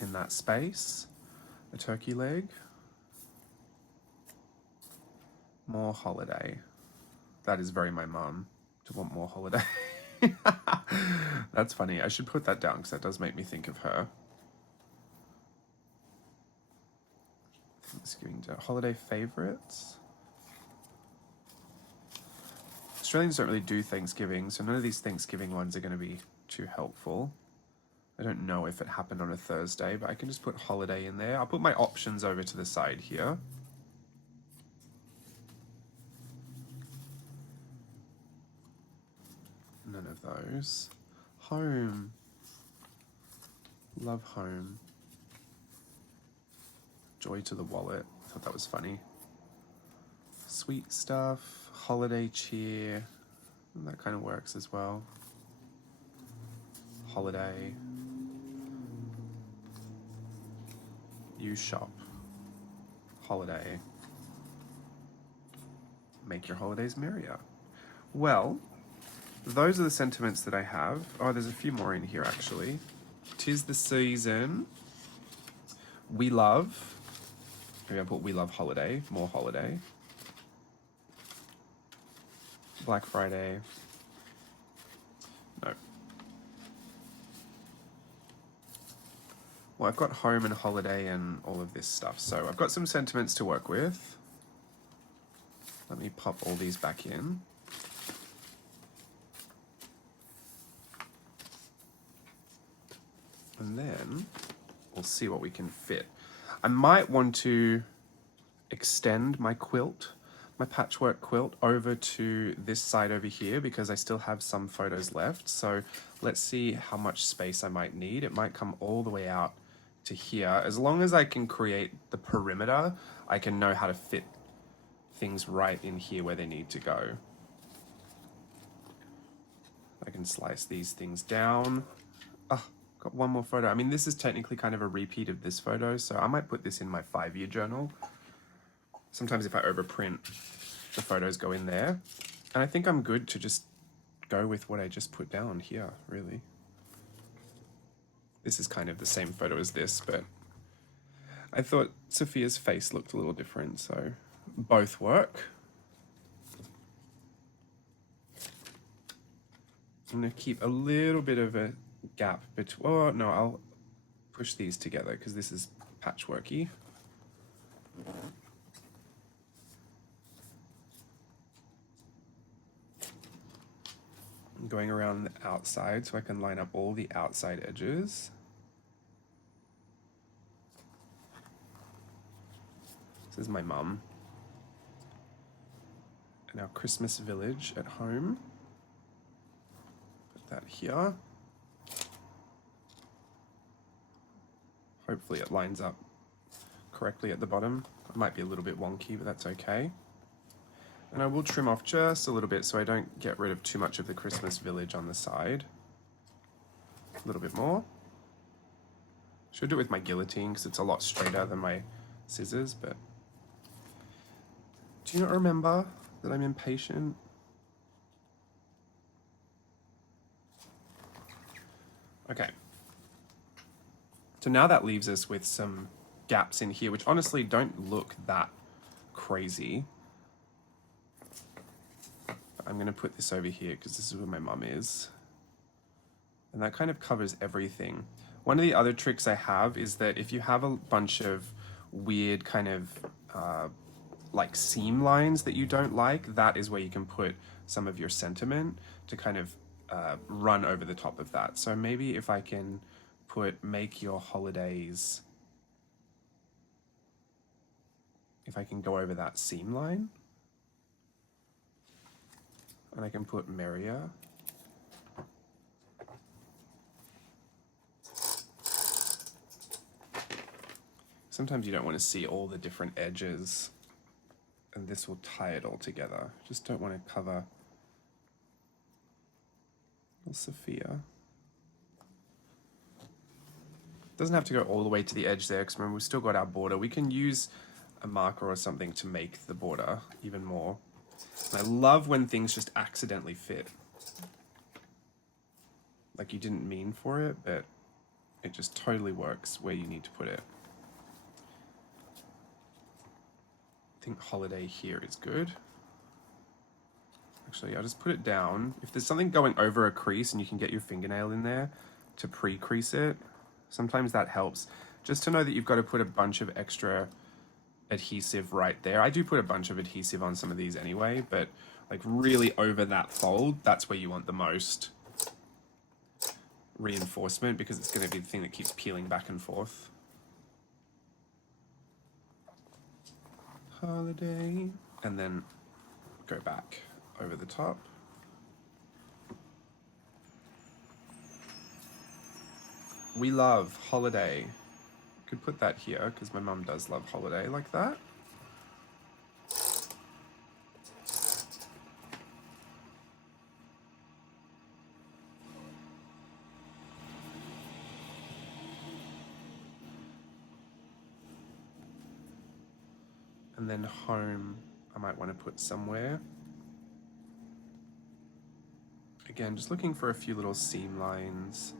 in that space. A turkey leg. More holiday. That is very my mum, to want more holiday. That's funny. I should put that down because that does make me think of her. Thanksgiving Day. Holiday favorites. Australians don't really do Thanksgiving, so none of these Thanksgiving ones are going to be too helpful. I don't know if it happened on a Thursday, but I can just put holiday in there. I'll put my options over to the side here. None of those. Home. Love home. Joy to the wallet. I thought that was funny. Sweet stuff. Holiday cheer. That kind of works as well. Holiday. You shop. Holiday. Make your holidays merrier. Well, those are the sentiments that I have. Oh, there's a few more in here actually. 'Tis the season. We love. Maybe I'll put we love holiday. More holiday. Black Friday. No. Well, I've got home and holiday and all of this stuff. So I've got some sentiments to work with. Let me pop all these back in. And then we'll see what we can fit. I might want to extend my quilt, my patchwork quilt, over to this side over here because I still have some photos left. So let's see how much space I might need. It might come all the way out to here. As long as I can create the perimeter, I can know how to fit things right in here where they need to go. I can slice these things down. Oh, got one more photo. I mean, this is technically kind of a repeat of this photo, so I might put this in my 5-year journal. Sometimes if I overprint, the photos go in there. And I think I'm good to just go with what I just put down here, really. This is kind of the same photo as this, but I thought Sophia's face looked a little different, so both work. I'm going to keep a little bit of a gap between, oh no, I'll push these together because this is patchworky. I'm going around the outside so I can line up all the outside edges. This is my mum. And our Christmas village at home. Put that here. Hopefully it lines up correctly at the bottom. It might be a little bit wonky, but that's okay. And I will trim off just a little bit so I don't get rid of too much of the Christmas village on the side. A little bit more. Should do it with my guillotine because it's a lot straighter than my scissors, but do you not remember that I'm impatient? Okay. So now that leaves us with some gaps in here, which honestly don't look that crazy. But I'm going to put this over here because this is where my mum is. And that kind of covers everything. One of the other tricks I have is that if you have a bunch of weird kind of like seam lines that you don't like, that is where you can put some of your sentiment to kind of run over the top of that. So maybe if I can put make your holidays, if I can go over that seam line, and I can put merrier. Sometimes you don't want to see all the different edges, and this will tie it all together. Just don't want to cover Sophia. Doesn't have to go all the way to the edge there, because remember we've still got our border. We can use a marker or something to make the border even more. And I love when things just accidentally fit. Like you didn't mean for it, but it just totally works where you need to put it. I think holiday here is good. Actually, I'll just put it down. If there's something going over a crease and you can get your fingernail in there to pre-crease it, sometimes that helps. Just to know that you've got to put a bunch of extra adhesive right there. I do put a bunch of adhesive on some of these anyway, but like really over that fold, that's where you want the most reinforcement because it's going to be the thing that keeps peeling back and forth. Holiday, and then go back over the top. We love holiday. Could put that here because my mum does love holiday like that. And then home, I might want to put somewhere. Again, just looking for a few little seam lines.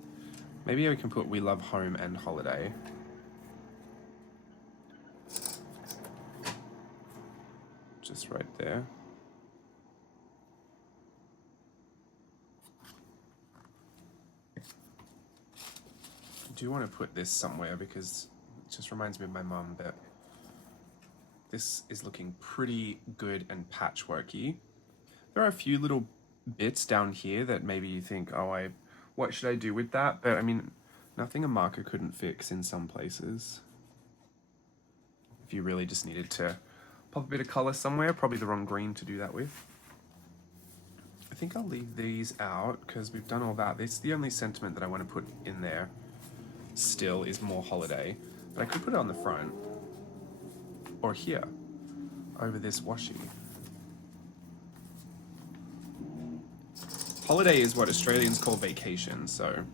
Maybe I can put we love home and holiday. Just right there. I do want to put this somewhere because it just reminds me of my mum that this is looking pretty good and patchworky. There are a few little bits down here that maybe you think, oh, what should I do with that? But I mean, nothing a marker couldn't fix in some places. If you really just needed to pop a bit of color somewhere, probably the wrong green to do that with. I think I'll leave these out because we've done all that. This is the only sentiment that I want to put in there still is more holiday, but I could put it on the front or here over this washi. Holiday is what Australians call vacation, so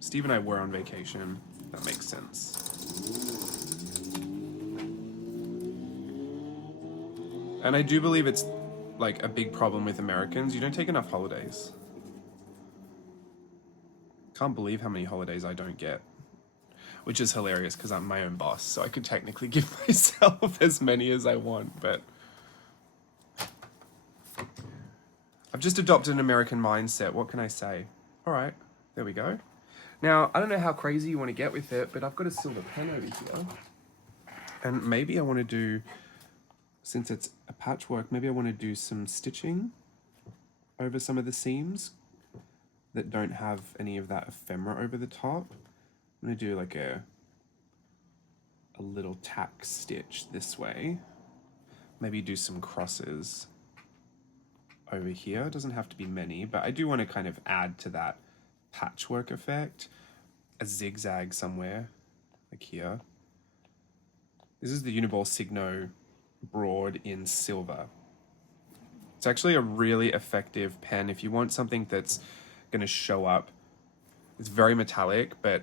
Steve and I were on vacation. That makes sense. And I do believe it's like a big problem with Americans. You don't take enough holidays. Can't believe how many holidays I don't get, which is hilarious because I'm my own boss, so I could technically give myself as many as I want, but I've just adopted an American mindset. What can I say? All right, there we go. Now, I don't know how crazy you want to get with it, but I've got a silver pen over here. And maybe I want to do, since it's a patchwork, maybe I want to do some stitching over some of the seams that don't have any of that ephemera over the top. I'm going to do like a little tack stitch this way. Maybe do some crosses over here. It doesn't have to be many, but I do want to kind of add to that patchwork effect. A zigzag somewhere, like here. This is the Uniball Signo Broad in silver. It's actually a really effective pen if you want something that's going to show up. It's very metallic, but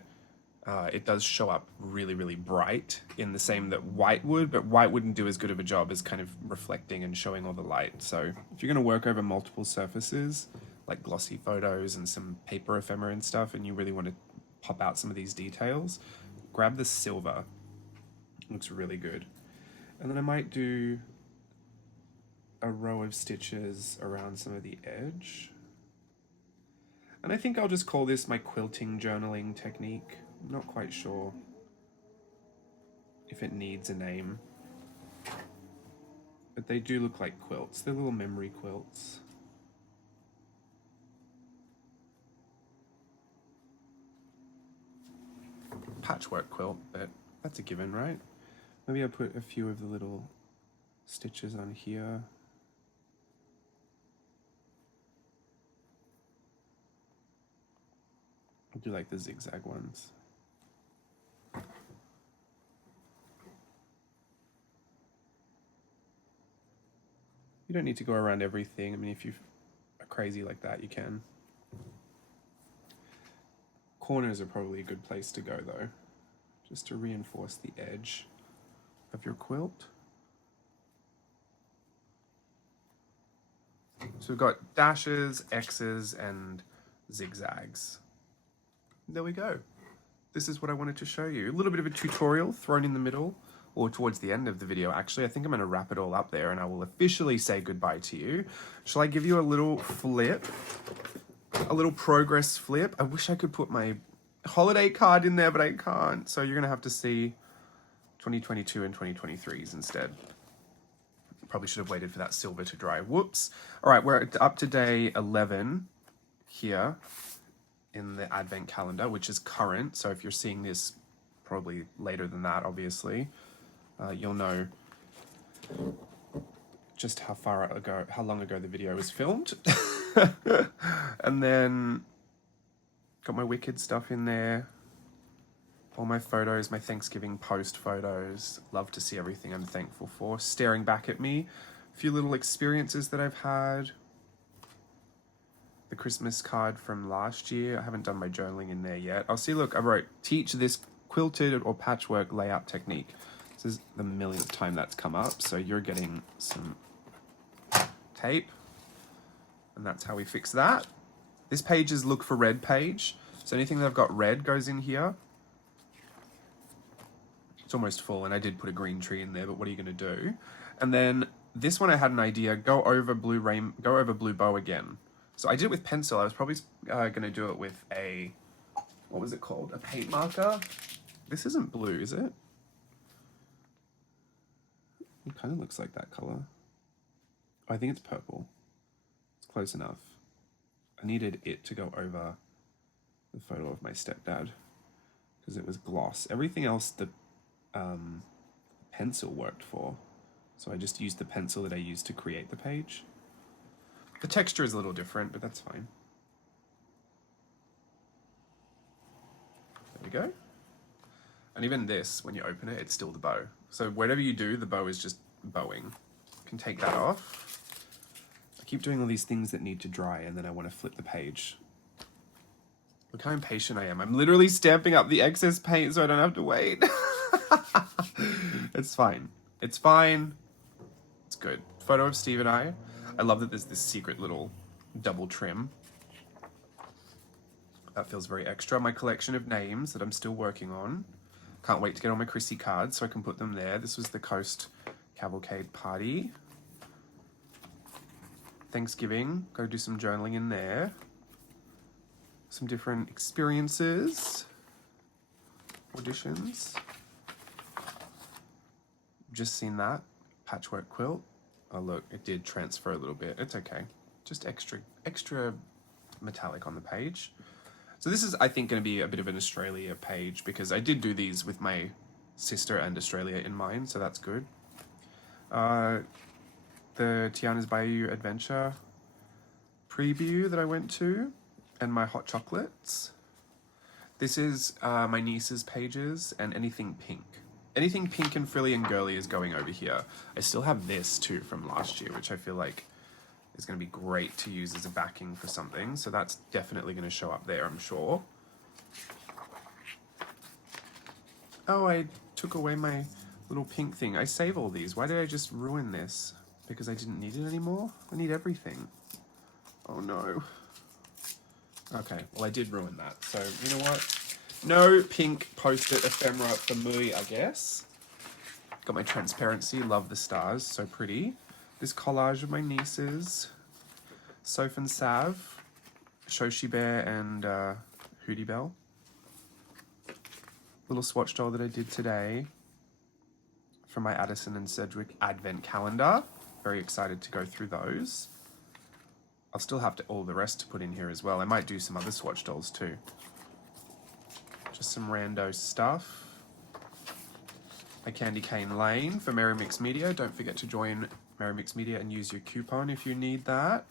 it does show up really, really bright in the same that white would, but white wouldn't do as good of a job as kind of reflecting and showing all the light. So if you're going to work over multiple surfaces, like glossy photos and some paper ephemera and stuff, and you really want to pop out some of these details, grab the silver. It looks really good. And then I might do a row of stitches around some of the edge. And I think I'll just call this my quilting journaling technique. I'm not quite sure if it needs a name, but they do look like quilts. They're little memory quilts. Patchwork quilt, but that's a given, right? Maybe I'll put a few of the little stitches on here. I'll do like the zigzag ones. You don't need to go around everything. I mean, if you are crazy like that, you can. Corners are probably a good place to go though, just to reinforce the edge of your quilt. So we've got dashes, X's, and zigzags. There we go. This is what I wanted to show you. A little bit of a tutorial thrown in the middle, or towards the end of the video actually. I think I'm going to wrap it all up there and I will officially say goodbye to you. Shall I give you a little flip? A little progress flip? I wish I could put my holiday card in there, but I can't. So you're going to have to see 2022 and 2023s instead. Probably should have waited for that silver to dry. Whoops. All right, we're up to day 11 here in the Advent calendar, which is current. So if you're seeing this probably later than that, obviously, you'll know just how long ago the video was filmed. And then got my Wicked stuff in there. All my photos, my Thanksgiving post photos. Love to see everything I'm thankful for. Staring back at me. A few little experiences that I've had. The Christmas card from last year. I haven't done my journaling in there yet. Oh, see, look, I wrote, teach this quilted or patchwork layout technique. This is the millionth time that's come up. So you're getting some tape. And that's how we fix that. This page is look for red page. So anything that I've got red goes in here. It's almost full, and I did put a green tree in there, but what are you going to do? And then this one I had an idea, go over blue bow again. So I did it with pencil. I was probably going to do it with a, what was it called? A paint marker. This isn't blue, is it? It kind of looks like that color. Oh, I think it's purple. It's close enough. I needed it to go over the photo of my stepdad because it was gloss. Everything else the pencil worked for. So I just used the pencil that I used to create the page. The texture is a little different, but that's fine. There we go. And even this, when you open it, it's still the bow. So whatever you do, the bow is just bowing. You can take that off. I keep doing all these things that need to dry, and then I want to flip the page. Look how impatient I am. I'm literally stamping up the excess paint so I don't have to wait. It's fine. It's fine. It's good. Photo of Steve and I. I love that there's this secret little double trim That feels very extra. My collection of names that I'm still working on. Can't wait to get all my Chrissy cards so I can put them there. This was the Coast Cavalcade Party. Thanksgiving, go do some journaling in there. Some different experiences. Auditions. Just seen that. Patchwork quilt. Oh look, it did transfer a little bit. It's okay. Just extra metallic on the page. So this is, I think, going to be a bit of an Australia page because I did do these with my sister and Australia in mind, so that's good. The Tiana's Bayou Adventure preview that I went to, and my hot chocolates. This is my niece's pages and anything pink. Anything pink and frilly and girly is going over here. I still have this too from last year, which I feel like is going to be great to use as a backing for something. So that's definitely going to show up there, I'm sure. Oh, I took away my little pink thing. I save all these. Why did I just ruin this? Because I didn't need it anymore? I need everything. Oh no. Okay, well I did ruin that. So, you know what? No pink post-it ephemera for me, I guess. Got my transparency. Love the stars. So pretty. This collage of my nieces, Soph and Sav, Shoshi Bear and Hootie Bell. Little swatch doll that I did today from my Addison and Sedgwick advent calendar. Very excited to go through those. I'll still have all the rest to put in here as well. I might do some other swatch dolls too. Just some rando stuff. My Candy Cane Lane for Merry Mix Media. Don't forget to join Merry Mix Media and use your coupon if you need that.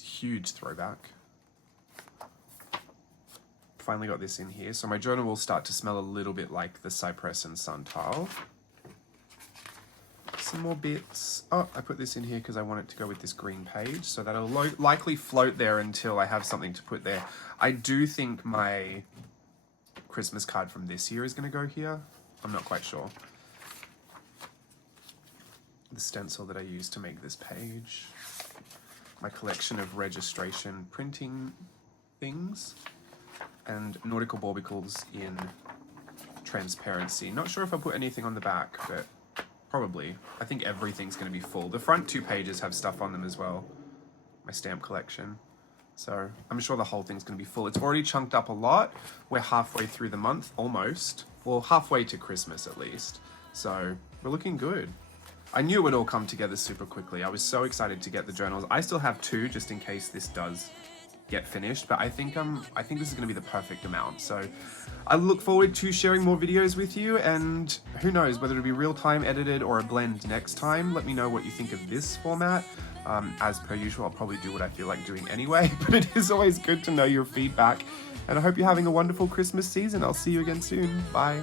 Huge throwback. Finally got this in here. So my journal will start to smell a little bit like the Cypress and Sun tile. Some more bits. Oh, I put this in here because I want it to go with this green page. So that'll likely float there until I have something to put there. I do think my Christmas card from this year is going to go here. I'm not quite sure. The stencil that I used to make this page. My collection of registration printing things. And nautical borbicles in transparency. Not sure if I put anything on the back, but probably. I think everything's going to be full. The front 2 pages have stuff on them as well. My stamp collection. So I'm sure the whole thing's going to be full. It's already chunked up a lot. We're halfway through the month, almost. Well, halfway to Christmas at least. So we're looking good. I knew it would all come together super quickly. I was so excited to get the journals. I still have 2 just in case this does get finished, but I think this is going to be the perfect amount. So I look forward to sharing more videos with you, and who knows whether it'll be real-time edited or a blend next time. Let me know what you think of this format. As per usual, I'll probably do what I feel like doing anyway, but it is always good to know your feedback, and I hope you're having a wonderful Christmas season. I'll see you again soon. Bye.